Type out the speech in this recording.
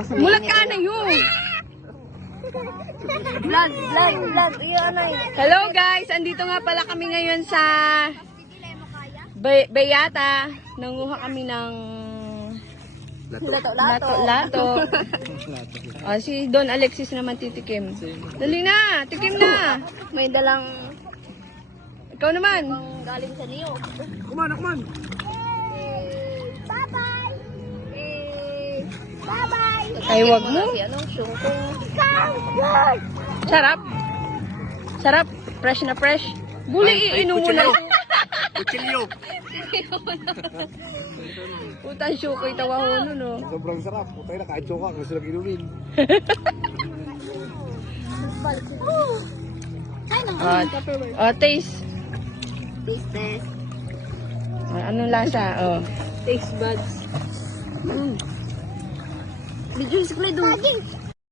Mulat ka na yun. Vlog. Hello guys, andito nga pala kami ngayon sa Bayata. Nanguha kami ng lato. Si Don Alexis naman titikim. Dali na, tikim na. May dalang Ikaw naman. galing sa New York. Kuman. Bye-bye! Bye-bye! Ay, wag mo. Anong syungkong? Sarap. Fresh na fresh. Buli, iinom mo na. Kuchilyo. Utang syukoy tawa ho nun, no. Sobrang sarap. Putay na kahit choka kasi lang inumin. Taste. Business. Anong lasa? Taste buds. Video sa kulay doon.